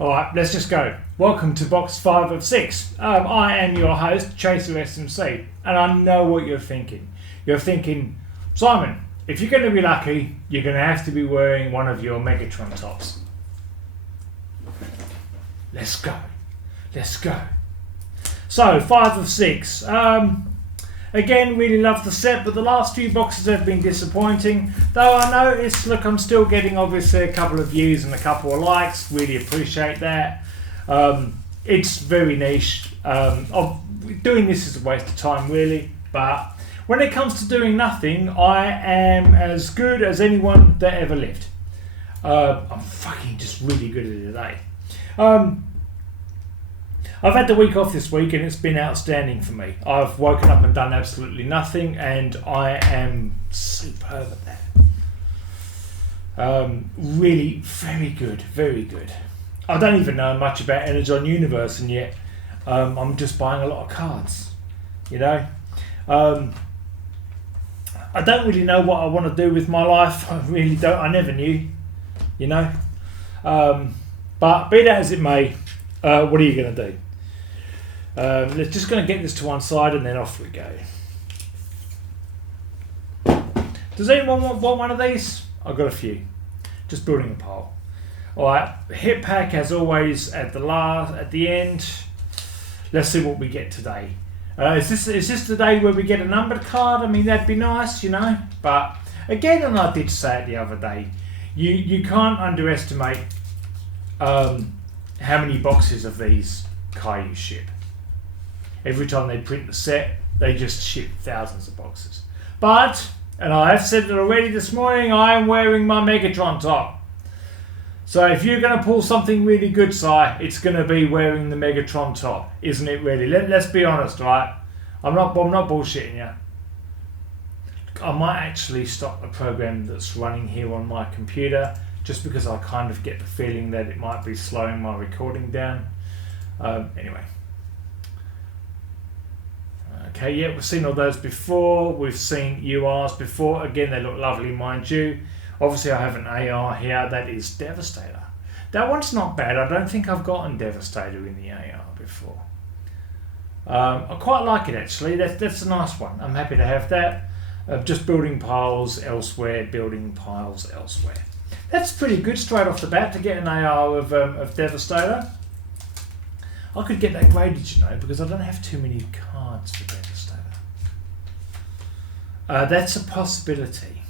Alright, let's just go. Welcome to box 5 of 6. I am your host, Chaser SMC, and I know what you're thinking. You're thinking, Simon, if you're going to be lucky, you're going to have to be wearing one of your Megatron tops. Let's go. Let's go. So, 5 of 6. Again, really love the set, but the last few boxes have been disappointing. Though I noticed, look, I'm still getting obviously a couple of views and a couple of likes. Really appreciate that. It's very niche. Doing this is a waste of time, really. But when it comes to doing nothing, I am as good as anyone that ever lived. I'm fucking just really good at it today. I've had the week off this week and it's been outstanding for me. I've woken up and done absolutely nothing and I am superb at that. Really very good, very good. I don't even know much about Energon Universe and yet I'm just buying a lot of cards, you know. I don't really know what I want to do with my life. I really don't. I never knew, you know. But be that as it may, what are you going to do? Let's just going to get this to one side and then off we go. Does anyone want one of these? I've got a few. Just building a pile. Alright, hit pack as always at the end. Let's see what we get today. Is this the day where we get a numbered card? I mean, that'd be nice, you know. But again, and I did say it the other day, you can't underestimate how many boxes of these Kayou ship. Every time they print the set, they just ship thousands of boxes. But, and I have said it already this morning, I am wearing my Megatron top. So if you're going to pull something really good, Si, it's going to be wearing the Megatron top, isn't it really? Let's be honest, right? I'm not bullshitting you. I might actually stop the program that's running here on my computer just because I kind of get the feeling that it might be slowing my recording down. Anyway. Okay, yeah, we've seen all those before. We've seen URs before. Again, they look lovely, mind you. Obviously, I have an AR here. That is Devastator. That one's not bad. I don't think I've gotten Devastator in the AR before. I quite like it, actually. That's a nice one. I'm happy to have that. Just building piles elsewhere, building piles elsewhere. That's pretty good straight off the bat to get an AR of Devastator. I could get that graded, you know, because I don't have too many cards for Devastator. That's a possibility.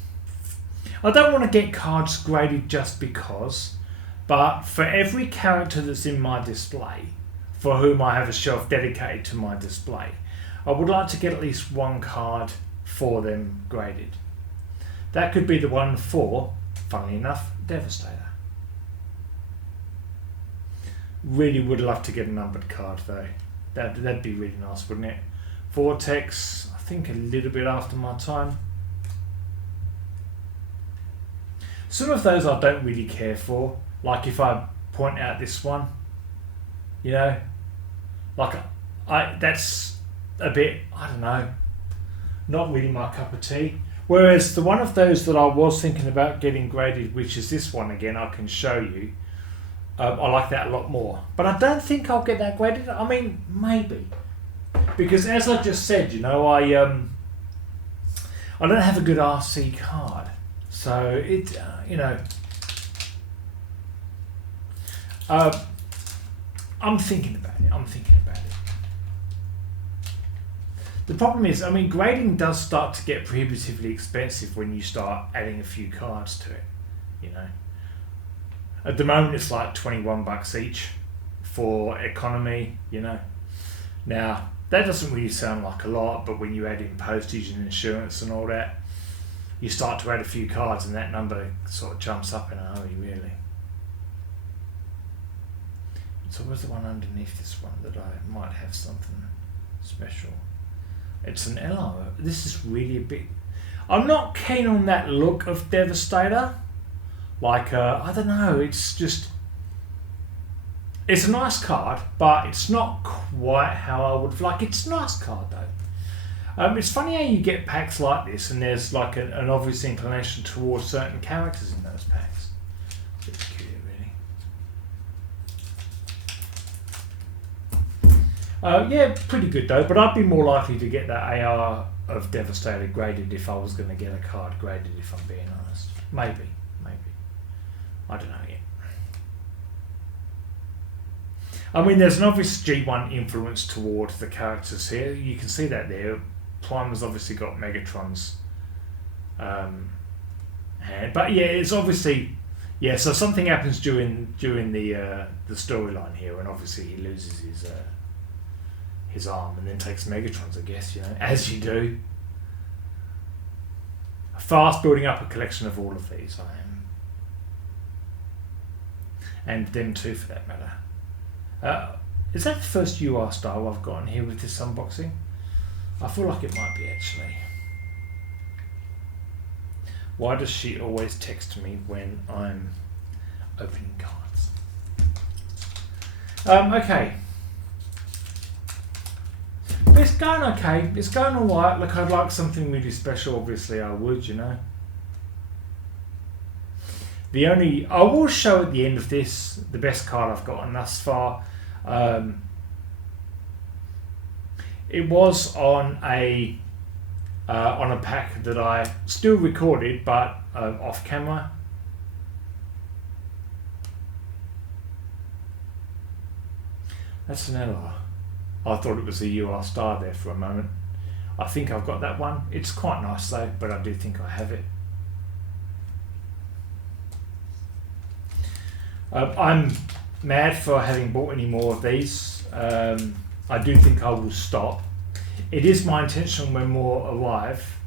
I don't want to get cards graded just because, but for every character that's in my display, for whom I have a shelf dedicated to my display, I would like to get at least one card for them graded. That could be the one for, funnily enough, Devastator. Really would love to get a numbered card though. That'd be really nice, wouldn't it? Vortex, I think a little bit after my time. Some of those I don't really care for. Like if I point out this one, you know, like that's a bit, I don't know, not really my cup of tea. Whereas the one of those that I was thinking about getting graded, which is this one again, I can show you. I like that a lot more. But I don't think I'll get that graded. I mean, maybe. Because as I just said, you know, I don't have a good RC card. So, you know, I'm thinking about it. The problem is, I mean, grading does start to get prohibitively expensive when you start adding a few cards to it, you know. At the moment, it's like $21 each for economy, you know. Now, that doesn't really sound like a lot, but when you add in postage and insurance and all that, you start to add a few cards and that number sort of jumps up in a hurry, really. So where's the one underneath this one that I might have something special? It's an LR. This is really a bit... I'm not keen on that look of Devastator. Like, I don't know, it's just... It's a nice card, but it's not quite how I would like. It's a nice card, though. It's funny how you get packs like this, and there's like an obvious inclination towards certain characters in those packs. It's a bit peculiar, really. Yeah, pretty good though, but I'd be more likely to get that AR of Devastator graded if I was going to get a card graded, if I'm being honest. Maybe. I don't know yet. I mean, there's an obvious G1 influence towards the characters here. You can see that there. Primer's obviously got Megatron's hand, but yeah, it's obviously so something happens during the storyline here, and obviously he loses his arm and then takes Megatron's, I guess, as you do. Fast building up a collection of all of these, I am, and them too, for that matter. Is that the first UR style I've gotten here with this unboxing? I feel like it might be, actually. Why does she always text me when I'm opening cards? Okay. But it's going okay. It's going alright. Look, I'd like something really special. Obviously, I would, I will show at the end of this the best card I've gotten thus far. It was on a pack that I still recorded, but off camera. That's an LR. I thought it was a UR Star there for a moment. I think I've got that one. It's quite nice though, but I do think I have it. I'm mad for having bought any more of these. I do think I will stop. It is my intention when more arrive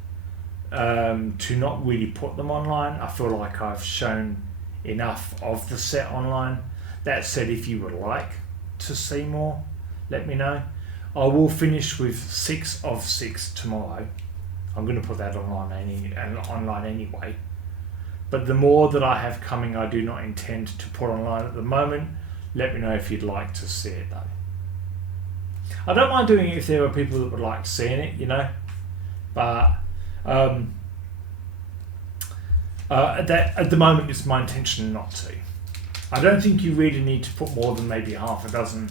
to not really put them online. I feel like I've shown enough of the set online. That said, if you would like to see more, let me know. I will finish with 6 of 6 tomorrow. I'm going to put that online anyway. But the more that I have coming, I do not intend to put online at the moment. Let me know if you'd like to see it though. I don't mind doing it if there are people that would like seeing it, but at the moment it's my intention not to. I don't think you really need to put more than maybe half a dozen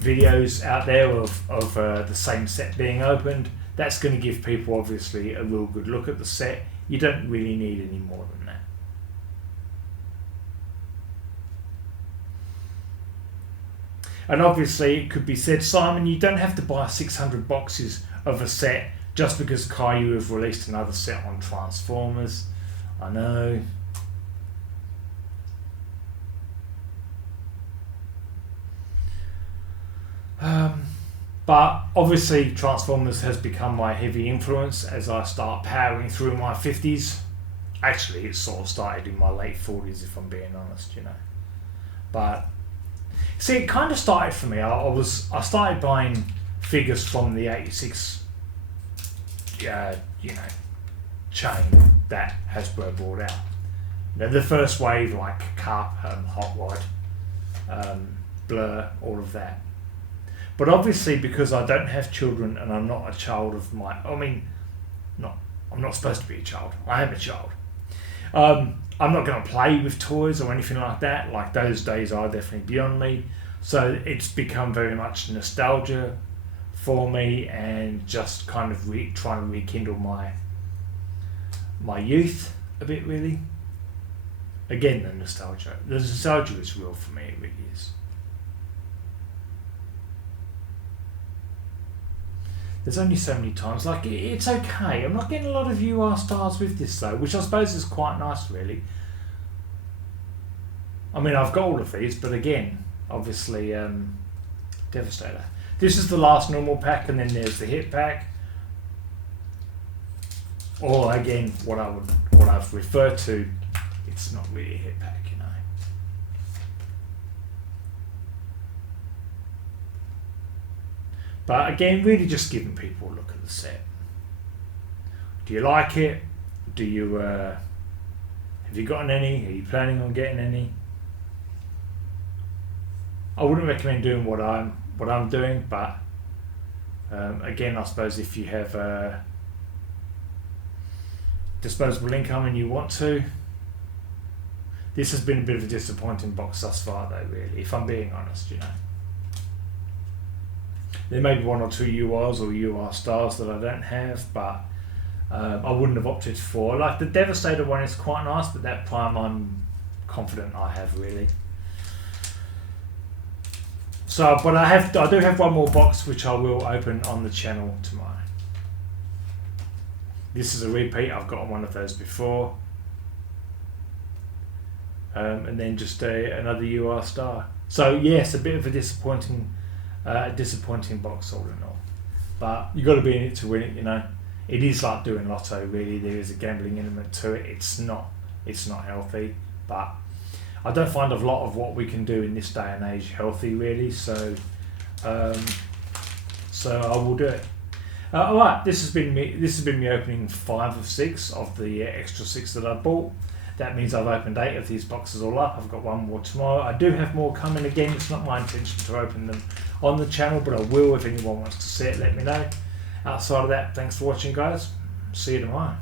videos out there of the same set being opened. That's going to give people obviously a real good look at the set. You don't really need any more than that. And obviously it could be said, Simon, you don't have to buy 600 boxes of a set just because Kayou have released another set on Transformers. I know. But obviously Transformers has become my heavy influence as I start powering through my 50s. Actually, it sort of started in my late 40s, if I'm being honest, But see, it kind of started for me. I started buying figures from the 86, chain that Hasbro brought out. The first wave, like Carp, Hot Rod, Blur, all of that. But obviously, because I don't have children and I'm not a child of my... I'm not supposed to be a child. I am a child. I'm not going to play with toys or anything like that. Like, those days are definitely beyond me. So it's become very much nostalgia for me and just kind of trying to rekindle my youth a bit, really. Again, the nostalgia. The nostalgia is real for me, it really is. There's only so many times, like, it's okay. I'm not getting a lot of UR stars with this though, which I suppose is quite nice, really. I mean, I've got all of these, but again, obviously, Devastator. This is the last normal pack, and then there's the hit pack. Or again, what I've referred to, it's not really a hit pack, But again, really just giving people a look at the set. Do you like it? Do you have you gotten any? Are you planning on getting any? I wouldn't recommend doing what I'm doing, but again, I suppose if you have disposable income and you want to. This has been a bit of a disappointing box thus far, though. Really, if I'm being honest, There may be one or two URs or UR stars that I don't have, but I wouldn't have opted for. Like the Devastator one is quite nice, but that Prime I'm confident I have really. So, but I do have one more box which I will open on the channel tomorrow. This is a repeat. I've gotten one of those before, and then just another UR star. So yes, a bit of a disappointing box all in all. But you got to be in it to win it. You know, it is like doing lotto. Really, there is a gambling element to it. It's not healthy, but I don't find a lot of what we can do in this day and age healthy, really. So I will do it. All right, this has been me opening 5 of 6 of the extra 6 that I bought. That means I've opened 8 of these boxes all up. I've got one more tomorrow. I do have more coming again. It's not my intention to open them on the channel, but I will if anyone wants to see it. Let me know. Outside of that, thanks for watching, guys. See you tomorrow.